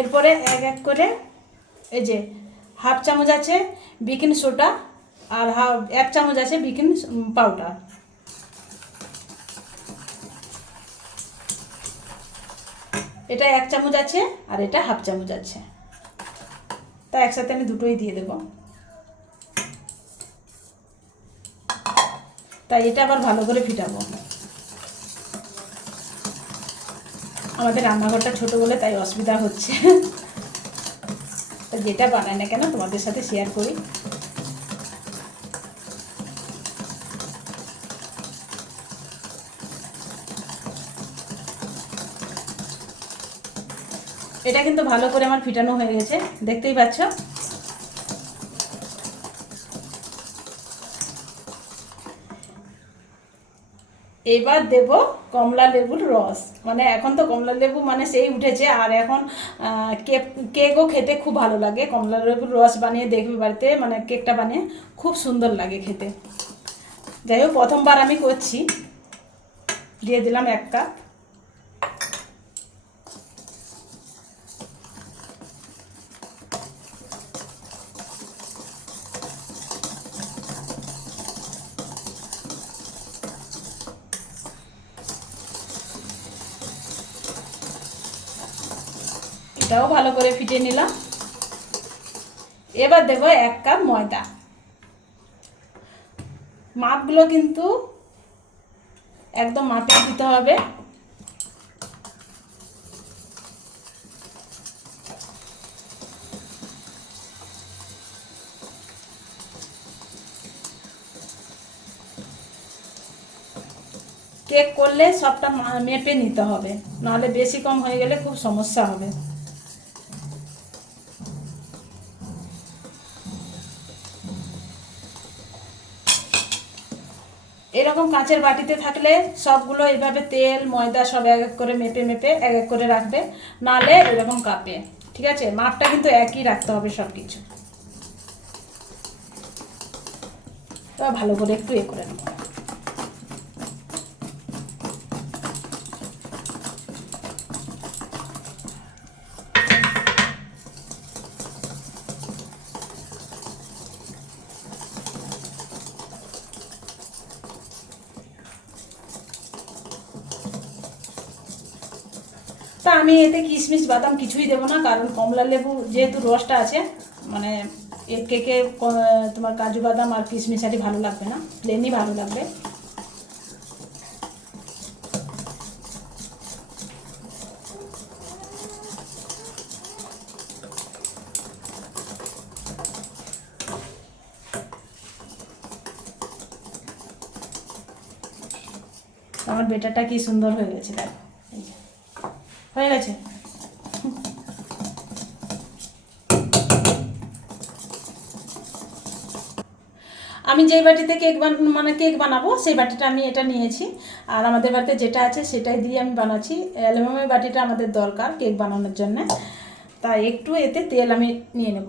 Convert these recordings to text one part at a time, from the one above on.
এরপরে এক এক করে এই যে হাফ চামচ আছে বেকিং সোডা আর এক চামচ আছে বেকিং পাউডার। এটা এক চামচ আছে আর এটা হাফ চামচ আছে, তাই একসাথে আমি দুটোই দিয়ে দেব। তাই এটা আবার ভালো করে ফিটাবো। আমাদের রান্নাঘরটা ছোট বলে তাই অসুবিধা হচ্ছে। তো যেটা বানাই না কেন তোমাদের সাথে শেয়ার করি। এটা কিন্তু ভালো করে আমার ফিটানো হয়ে গেছে, দেখতেই পাচ্ছ। এবার দেব কমলা লেবুর রস। মানে এখন তো কমলা লেবু মানে সেই উঠেছে, আর এখন কেকও খেতে খুব ভালো লাগে। কমলা লেবুর রস বানিয়ে দেখবি বাড়িতে, মানে কেকটা বানিয়ে খুব সুন্দর লাগে খেতে। যাই হোক, প্রথমবার আমি করছি। দিয়ে দিলাম 1 কাপ। এটাও ভালো করে ফিটিয়ে নিলাম। এবার দেব 1 কাপ ময়দা। মাপগুলো কিন্তু একদম মাপে দিতে হবে। কেক করলে সবটা মেপে নিতে হবে, নাহলে বেশি কম হয়ে গেলে খুব সমস্যা হবে। এরকম কাঁচের বাটিতে থাকলে সবগুলো এইভাবে তেল ময়দা সব এক এক করে মেপে মেপে এক এক করে রাখবে, নাহলে এরকম কাপে। ঠিক আছে, মাপটা কিন্তু একই রাখতে হবে সব কিছু। তো ভালো করে একটু করে নেব। তা আমি এতে কিশমিশ বাদাম কিছুই দেবো না, কারণ কমলা লেবু যেহেতু রসটা আছে, মানে এর কেকে তোমার কাজু বাদাম আর কিশমিশ আরই ভালো লাগবে না, প্লেনই ভালো লাগবে। আমার বেটারটা কি সুন্দর হয়ে গেছে, দেখো হয়ে গেছে। আমি যেই বাটিতে কেক বানাবো সেই বাটিটা আমি এটা নিয়েছি, আর আমাদের বাড়িতে যেটা আছে সেটাই দিয়ে আমি বানাচ্ছি। অ্যালুমিনিয়ামের বাটিটা আমাদের দরকার কেক বানানোর জন্য, তাই একটু এতে তেল আমি নিয়ে নেব।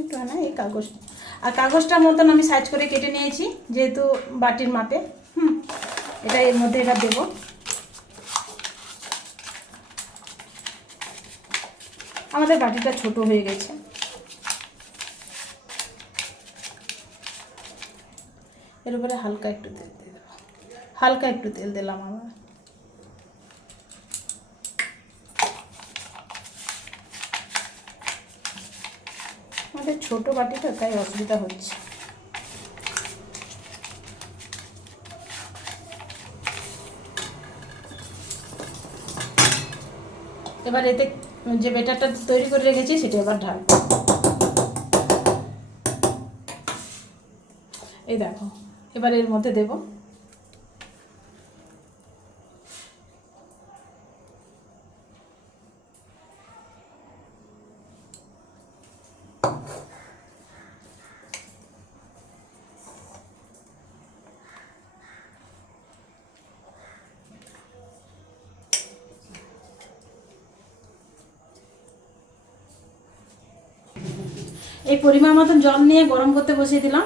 একটু না এই কাগজ, আর কাগজটার মতন আমি সাইজ করে কেটে নিয়েছি যেহেতু বাটির মাপে। এটা এর মধ্যে এটা দেবো। আমাদের বাটিটা ছোট হয়ে গেছে। এর উপরে হালকা একটু তেল দিয়ে দেবো, হালকা একটু তেল দিলাম আমার। আমাদের ছোট বাটিটা তাই অসুবিধা হচ্ছে। এবার এতে যে ব্যাটারটা তৈরি করে রেখেছি সেটা এবার ঢালবো। এই দেখো, এবার এর মধ্যে দেব। এই পরিমাণ মতন জল নিয়ে গরম করতে বসিয়ে দিলাম।